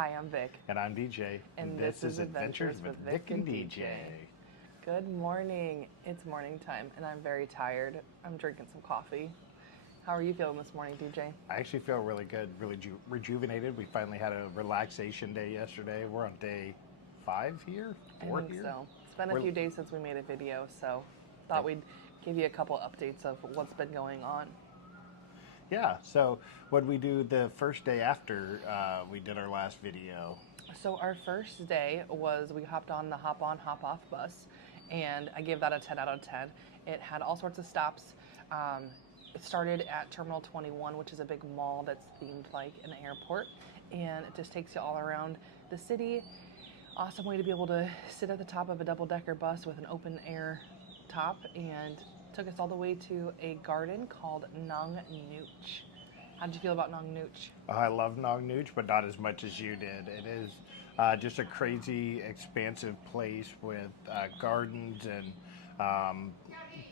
Hi, I'm Vic. And I'm DJ. And this is Adventures with Vic and DJ. Good morning. It's morning time, and I'm very tired. I'm drinking some coffee. How are you feeling this morning, DJ? I actually feel really good, really rejuvenated. We finally had a relaxation day yesterday. We're on day 5 here? 4 I think here? so. It's been a few days since we made a video, so thought we'd give you a couple updates of what's been going on. Yeah, so what we do the first day after we did our last video? So our first day was we hopped on the hop on, hop off bus, and I gave that a 10 out of 10. It had all sorts of stops. It started at Terminal 21, which is a big mall that's themed like an airport, and it just takes you all around the city. Awesome way to be able to sit at the top of a double-decker bus with an open air top, and took us all the way to a garden called Nong Nooch. How did you feel about Nong Nooch? I love Nong Nooch, but not as much as you did. It is just a crazy, expansive place with gardens and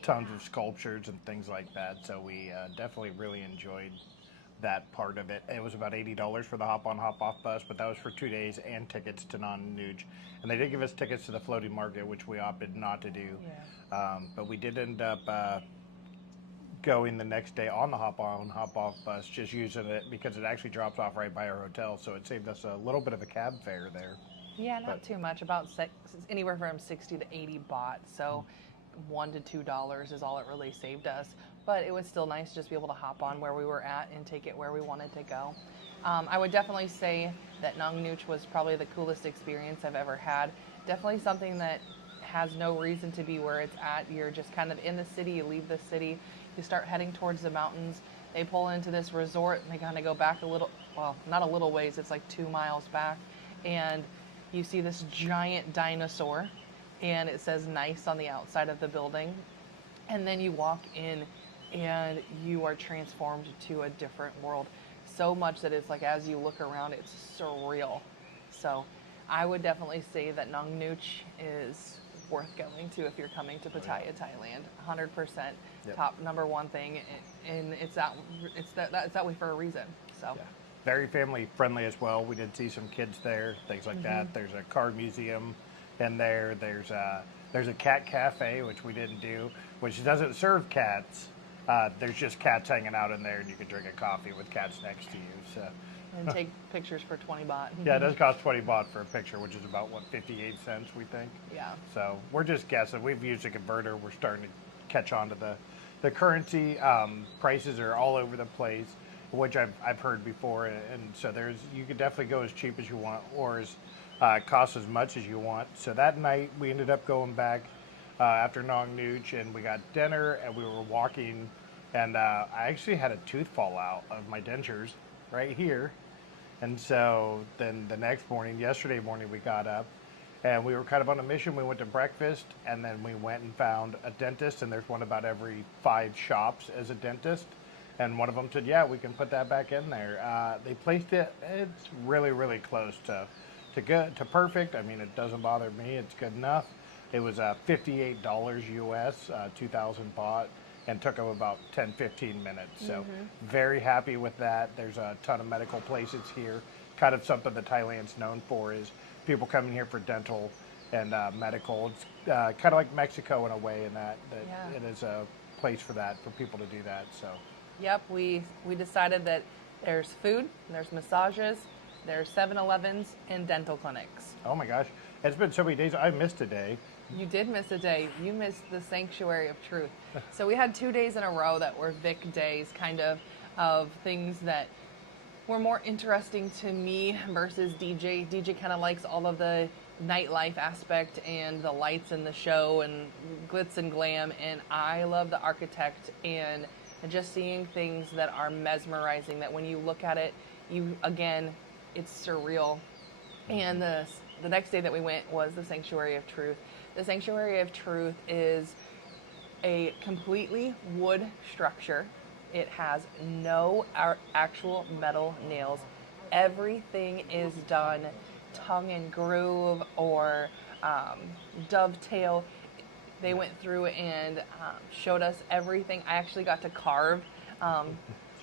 tons of sculptures and things like that. So we definitely really enjoyed that part of it. It was about $80 for the hop-on, hop-off bus, but that was for 2 days and tickets to Nong Nooch. And they did give us tickets to the floating market, which we opted not to do. Yeah. But we did end up going the next day on the hop-on, hop-off bus, just using it because it actually drops off right by our hotel, so it saved us a little bit of a cab fare there. Yeah, not too much. About anywhere from 60 to 80 baht. So $1 to $2 is all it really saved us. But it was still nice to just be able to hop on where we were at and take it where we wanted to go. I would definitely say that Nong Nooch was probably the coolest experience I've ever had. Definitely something that has no reason to be where it's at. You're just kind of in the city, you leave the city, you start heading towards the mountains. They pull into this resort and they kind of go back a little, well, not a little ways, it's like 2 miles back. And you see this giant dinosaur, and it says nice on the outside of the building. And then you walk in and you are transformed to a different world. So much that it's like, as you look around, it's surreal. So I would definitely say that Nong Nooch is worth going to if you're coming to Pattaya, Thailand. 100% top number one thing, and it's that way for a reason. So yeah. Very family friendly as well. We did see some kids there, things like that. There's a car museum in there. There's a cat cafe, which we didn't do, which doesn't serve cats. There's just cats hanging out in there, and you can drink a coffee with cats next to you. So. And take pictures for 20 baht. Yeah, it does cost 20 baht for a picture, which is about, 58 cents, we think? Yeah. So we're just guessing. We've used a converter. We're starting to catch on to the currency. Prices are all over the place, which I've heard before. And so you could definitely go as cheap as you want or cost as much as you want. So that night, we ended up going back after Nong Nooch, and we got dinner, and we were walking, and I actually had a tooth fall out of my dentures right here. And so then the next morning, yesterday morning, we got up and we were kind of on a mission. We went to breakfast, and then we went and found a dentist, and there's one about every 5 shops as a dentist. And one of them said, yeah, we can put that back in there. They placed it, it's really, really close to good, to perfect. I mean, it doesn't bother me. It's good enough. It was $58 US, 2,000 baht. And took them about 10-15 minutes. So very happy with that. There's a ton of medical places here. Kind of something that Thailand's known for is people coming here for dental and medical. It's kind of like Mexico in a way, in that it is a place for that, for people to do that. So. Yep, we decided that there's food, there's massages, there's 7-Elevens, and dental clinics. Oh my gosh, it's been so many days. I missed a day. You did miss a day. You missed the Sanctuary of Truth. So we had 2 days in a row that were Vic days, kind of things that were more interesting to me versus DJ. DJ kind of likes all of the nightlife aspect and the lights and the show and glitz and glam, and I love the architect and just seeing things that are mesmerizing, that when you look at it, it's surreal. And the next day that we went was the Sanctuary of Truth. The Sanctuary of Truth is a completely wood structure. It has no actual metal nails. Everything is done tongue and groove or dovetail. They went through and showed us everything. I actually got to carve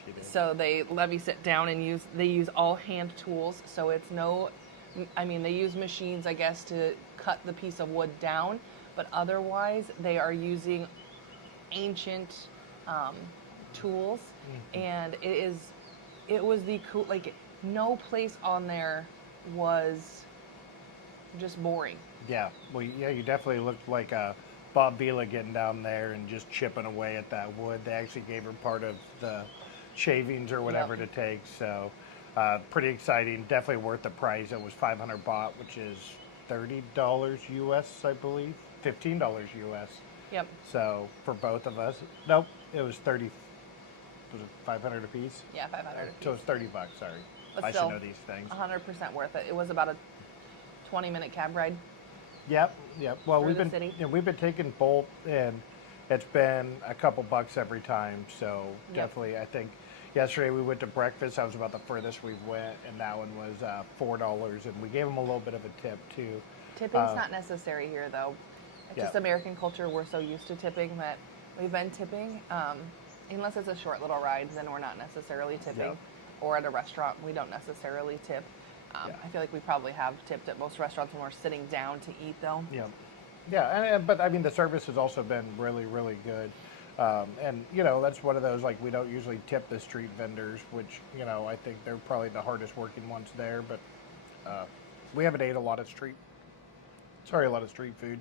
you do. So they let me sit down and they use all hand tools. So it's no, I mean, they use machines, I guess, to cut the piece of wood down, but otherwise they are using ancient tools, and it was the cool, like, no place on there was just boring. Yeah, well, yeah, you definitely looked like Bob Vila getting down there and just chipping away at that wood. They actually gave her part of the shavings or whatever to take, so pretty exciting. Definitely worth the price. It was 500 baht, which is $30 US, I believe, $15 US. Yep. So for both of us, nope, it was 30. Was it 500 a piece? Yeah, 500. So it's $30. Sorry, But I still, should know these things. 100% worth it. It was about a 20-minute cab ride. Yep. Well, Through we've the been city. we've been taking Bolt, and it's been a couple bucks every time. So Yep. definitely, I think yesterday we went to breakfast. That was about the furthest we went, and that one was $4, and we gave them a little bit of a tip too. Tipping's not necessary here, though. It's just Yeah. American culture. We're so used to tipping that we've been tipping. Unless it's a short little ride, then we're not necessarily tipping. Yep. Or at a restaurant, we don't necessarily tip. Yeah. I feel like we probably have tipped at most restaurants when we're sitting down to eat, though. Yeah, but I mean the service has also been really, really good. And you know, that's one of those, like, we don't usually tip the street vendors, which, you know, I think they're probably the hardest working ones there. But we haven't ate a lot of street food.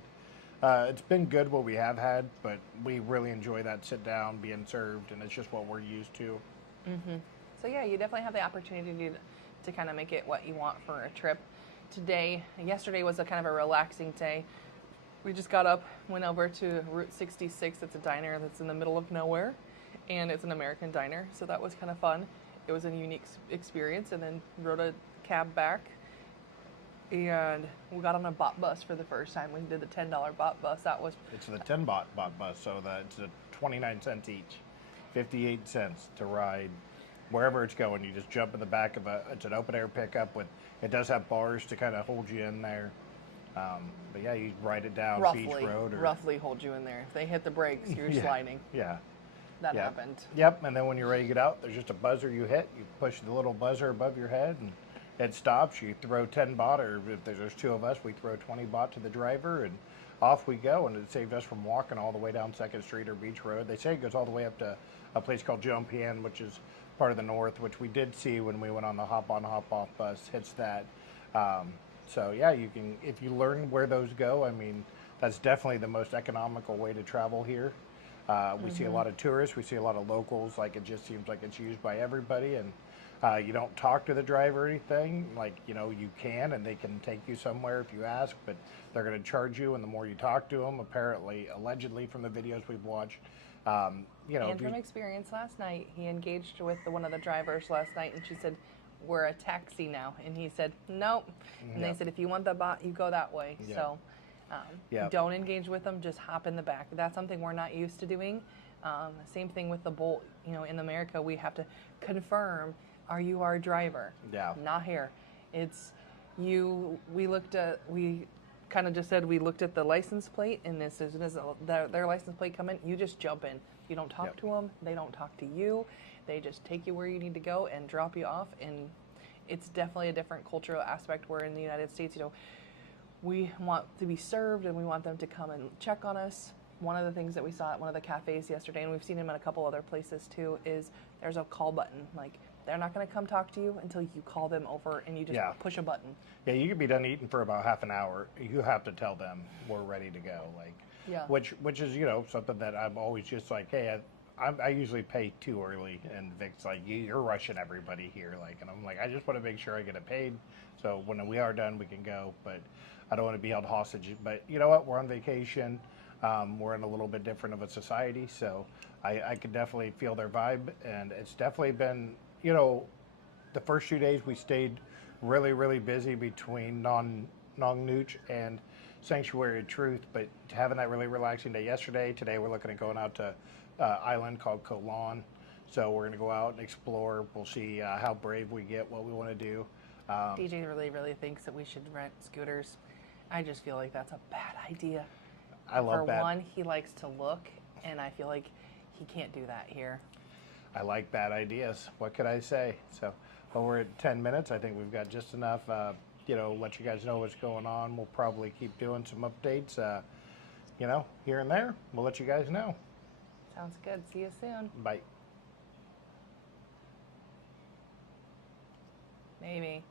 It's been good what we have had, but we really enjoy that sit down being served, and it's just what we're used to. So yeah, you definitely have the opportunity to kind of make it what you want for a trip. Yesterday was a kind of a relaxing day. We just got up, went over to Route 66. It's a diner that's in the middle of nowhere, and it's an American diner, so that was kind of fun. It was a unique experience, and then rode a cab back, and we got on a bot bus for the first time. We did the $10 bot bus. It's the 10 bot bus, so it's a 29 cents each, 58 cents to ride wherever it's going. You just jump in the back of it's an open air pickup it does have bars to kind of hold you in there. But yeah, you ride it down Beach Road. Roughly hold you in there. If they hit the brakes, you're sliding. Yeah. That happened. Yep, and then when you're ready to get out, there's just a buzzer you hit. You push the little buzzer above your head, and it stops. You throw 10 baht, or if there's two of us, we throw 20 baht to the driver, and off we go. And it saved us from walking all the way down 2nd Street or Beach Road. They say it goes all the way up to a place called Jomtien, which is part of the north, which we did see when we went on the hop-on, hop-off bus. Hits that. So yeah, you can, if you learn where those go, I mean, that's definitely the most economical way to travel here. We see a lot of tourists, we see a lot of locals. Like, it just seems like it's used by everybody, and you don't talk to the driver or anything. Like, you know, you can, and they can take you somewhere if you ask, but they're going to charge you, and the more you talk to them, apparently, allegedly from the videos we've watched, you know. And from experience last night, he engaged with one of the drivers last night, and she said, "We're a taxi now," and he said, "Nope." And they said, "If you want the bot, you go that way." So don't engage with them, just hop in the back. That's something we're not used to doing. Same thing with the Bolt. You know, in America, we have to confirm, are you our driver? Yeah. Not here. It's you. We kind of just said we looked at the license plate, and as soon as their license plate come in, you just jump in. You don't talk to them. They don't talk to you. They just take you where you need to go and drop you off. And it's definitely a different cultural aspect where in the United States, you know, we want to be served and we want them to come and check on us. One of the things that we saw at one of the cafes yesterday, and we've seen them at a couple other places too, is there's a call button. Like, they're not going to come talk to you until you call them over and you just push a button. Yeah, you could be done eating for about half an hour. You have to tell them we're ready to go. Like, which is, you know, something that I'm always just like, hey, I usually pay too early, and Vic's like, you're rushing everybody here. Like, and I'm like, I just want to make sure I get it paid, so when we are done, we can go. But I don't want to be held hostage. But you know what? We're on vacation. We're in a little bit different of a society, so I could definitely feel their vibe, and it's definitely been, you know, the first 2 days we stayed really, really busy between Nong Nooch and Sanctuary of Truth, but having that really relaxing day yesterday. Today we're looking at going out to island called Koh Lan, so we're going to go out and explore. We'll see how brave we get, what we want to do. DJ really thinks that we should rent scooters. I just feel like that's a bad idea. I love that. For one, he likes to look, and I feel like he can't do that here. I like bad ideas. What could I say? So, well, we're at 10 minutes. I think we've got just enough, let you guys know what's going on. We'll probably keep doing some updates, here and there. We'll let you guys know. Sounds good. See you soon. Bye. Maybe.